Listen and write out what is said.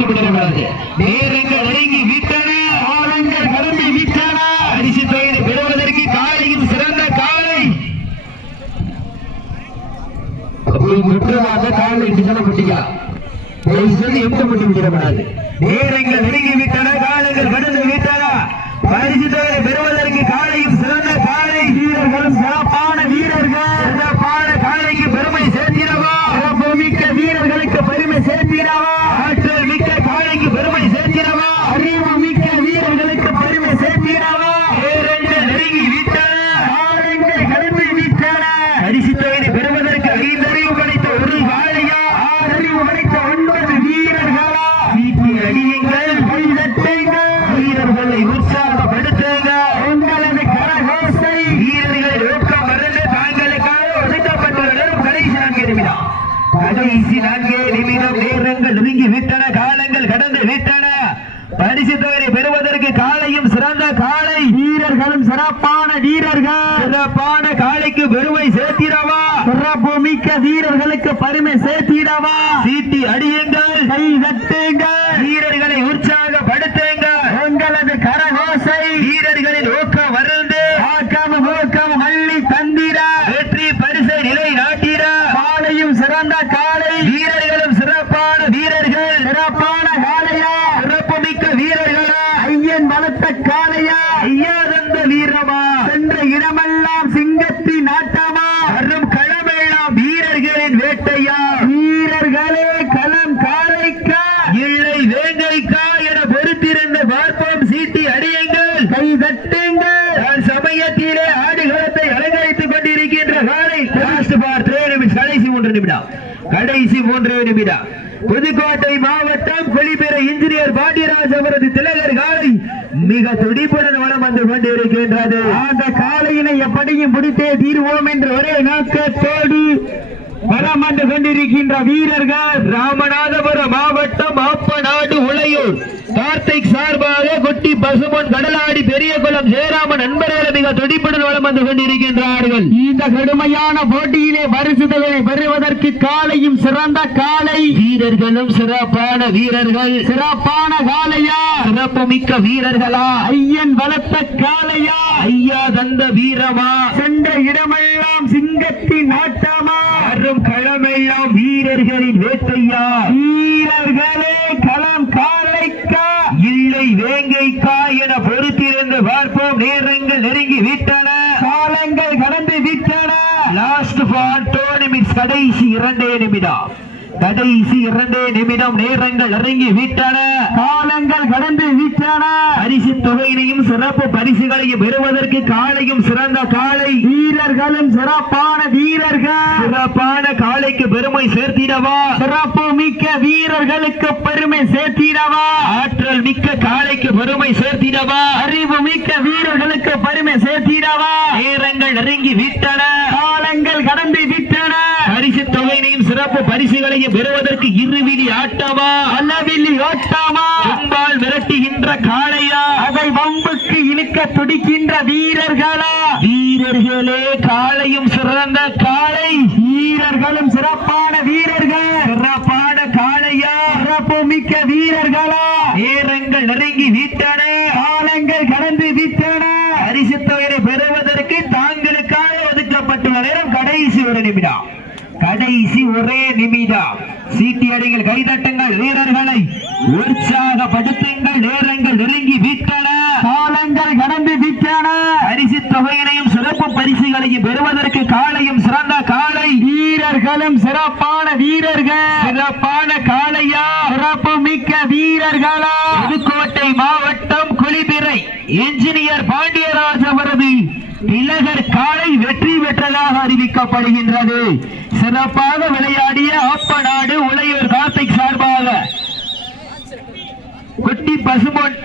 விடக்கூடாது. நேரங்கள் நெருங்கி விட்டன, காலங்கள் கடந்து விட்டன. பரிசு தொகையை பெறுவதற்கு காலையும் சிறந்த காலை முற்றதாக காலை சொல்லப்பட்டீங்க. எம்பட்டு விடக்கூடாது. நேரங்கள் நெருங்கி விட்டன, காலங்கள் கடந்து விட்டன. பரிசு தொகையை பெறுவதற்கு காலையும் சிறந்த காலை. வீரர்களும் சிறப்பான வீரர்கள். சிறப்பான காலைக்கு பெருமை சேர்த்திடவா, மிக்க வீரர்களுக்கு பெருமை சேர்த்திடவா, ஆற்றல் மிக்க காலைக்கு பெருமை சேர்த்திடவா, அறிவு மிக்க வீரர்களுக்கு பெருமை சேர்த்திடவா. நேரங்கள் நெருங்கி விட்டன, காலங்கள் கடந்து விட்டன. பரிசு தொகையை பெறுவதற்கு 5 அறிவு படைத்த ஒரு காளையா, 6 அறிவு படைத்த 9 வீரர்களா. வீட்டு அடியுங்கள், கைதட்டுங்கள், வீரர்களை உற்சாகப்படுத்துங்க. உங்களது கரகோசை வீரர்களை ஊக்கம் மறந்து தாங்களுக்காக ஒதுக்கப்பட்டுள்ளனர். கடைசி 4 நிமிடம், கடைசி 4 நிமிடம். நேரங்கள் நெருங்கி விட்டன, காலங்கள் கடந்து விட்டன. பரிசு தொகையை பெறுவதற்கு காலையும் சிறந்த காலை. வீரர்களும் சிறப்பான வீரர்கள். சிறப்பான காலைக்கு பெருமை சேர்த்திடவா, சிறப்பு மிக்க வீரர்களுக்கு பெருமை சேர்த்திடவா. சீட்டி அடியுங்கள், கை தட்டுங்கள், வீரர்களை உற்சாகப்படுத்துங்க. உங்களது கரகோசை வீரர்களின் ஊக்கம் வருந்து ஆக்கம் ஊக்கம் அள்ளி தந்திட வெற்றி பரிசை நிலை நாட்டிட. காலையும் சிறந்த காலை, வீரர்களும் சிறப்பான வீரர்கள். சிறப்பான காலையா, சிறப்பு மிக்க வீரர்களா, ஐயன் வளர்த்த காலையா, ஐயா தந்த வீரமா, சென்ற இடமெல்லாம் சிங்கத்தின் ஆட்டமா, வரும் களமெல்லாம் வீரர்களின் வேட்டையா. வீரர்களே களம் காலைக்கா இல்லை வேங்கைக்கா என பொறுத்திருந்து பார்ப்போம். சீட்டி அடியுங்கள், கை தட்டுங்கள். சமயத்திலே ஆடுகளத்தை அலங்கரித்துக் கொண்டிருக்கின்ற காலை. கடைசி 3 நிமிடம், கடைசி 3 நிமிடம். புதுக்கோட்டை மாவட்டம் கொலிபெற இன்ஜினியர் பாண்டியராஜ் அவரது திலகர் காலை மிக துடிப்புடன் வளம் வந்து கொண்டிருக்கின்றது. அந்த காலையினை எப்படியும் முடித்தே தீர்வோம் என்று ஒரே நோக்கத்தோடு வளம் வந்து கொண்டிருக்கின்ற வீரர்கள் ராமநாதபுரம் மாவட்டம் ஆப்பநாடு உளையூர் கார்த்திக் சார்பாக கொட்டி பசுமன் கடலாடி பெரியகுளம் ஜெயராமன் நண்பர்களை மிக துடிப்புடன் வளம் வந்து கொண்டிருக்கின்றார்கள். இந்த கடுமையான போட்டியிலே பரிசுகளை பெறுவதற்கு காலையும் சிறந்த காலை, வீரர்களும் சிறப்பான வீரர்கள். சிறப்பான காலையா, சிறப்பு மிக்க வீரர்களா, ஐயன் வளர்த்த காலையா, ஐயா தந்த வீரமா, சென்ற இடமெல்லாம் சிங்கத்தின் ஆட்டமா, வரும் களமெல்லாம் வீரர்களின் வேட்டையா. வீரர்களே களம் காலைக்கா இல்லை வேங்கைக்கா என பொறுத்திருந்து பார்ப்போம். நேரங்கள் நெருங்கி விட்டன, காலங்கள் கடந்து விட்டன. லாஸ்ட் ஃபார் 2 நிமிட்ஸ், கடைசி 2 நிமிடம், கடைசி 2 நிமிடம். நேரங்கள் நெருங்கி விட்டன, காலங்கள் கடந்து விட்டன. பரிசு தொகையினையும் சிறப்பு பரிசுகளையும் பெறுவதற்கு காலையும் சிறந்த காலை, வீரர்களும் சிறப்பான வீரர்கள். சிறப்பான காலைக்கு பெருமை சேர்த்திடவா, சிறப்பு மிக்க வீரர்களுக்கு பெருமை சேர்த்திடவா, ஆற்றல் மிக்க காலைக்கு பெருமை சேர்த்திடவா, அறிவு மிக்க வீரர்களுக்கு பெருமை சேர்த்திடவா. நேரங்கள் நெருங்கி விட்டன, காலங்கள் கடந்து விட்டன. பரிசு தொகையினையும் சிறப்பு பரிசுகளையும் பெறுவதற்கு இருவிழி ஆட்டமா, அளவில்லி ஓட்டமா, கும்பால் விரட்டுகின்ற காளையா, அதை வம்புக்கு இழுக்க துடிக்கின்ற வீரர்களா. வீரர்களே காளையும் சிறந்த காளை, வீரர்களும் சிறப்பான வீரர்கள். சிறப்பான காளையா, சிறப்பு மிக்க வீரர்களா. நேரங்கள் நெருங்கி விட்டன, காலங்கள் கடந்து விட்டன. பரிசு தொகையை பெறுவதற்கு தாங்களுக்காக ஒதுக்கப்பட்டுள்ள நேரம் கடைசி 1 நிமிடம், கடைசி 1 நிமிடம். சீட்டி அடிகள், கைதட்டுங்கள், வீரர்களை உற்சாகப்படுத்துங்கள். நேரங்கள் நெருங்கி விட்டன, காலங்கள் கடந்து விட்டன. பரிசு தொகையினையும் சிறப்பு பரிசுகளையும் பெறுவதற்கு காலையும் சிறந்த காலை, வீரர்களும் சிறப்பான வீரர்கள். சிறப்பான காளையா, சிறப்பு மிக்க வீரர்களா. புதுக்கோட்டை மாவட்டம் குளிபிறை இன்ஜினியர் பாண்டியராஜ் அவரது திலகர் காலை வெற்றி பெற்றதாக அறிவிக்கப்படுகின்றது. சிறப்பாக விளையாடிய ஆப்பநாடு உளையூர் கார்த்திக் சார்பாக கொட்டி பசுமன்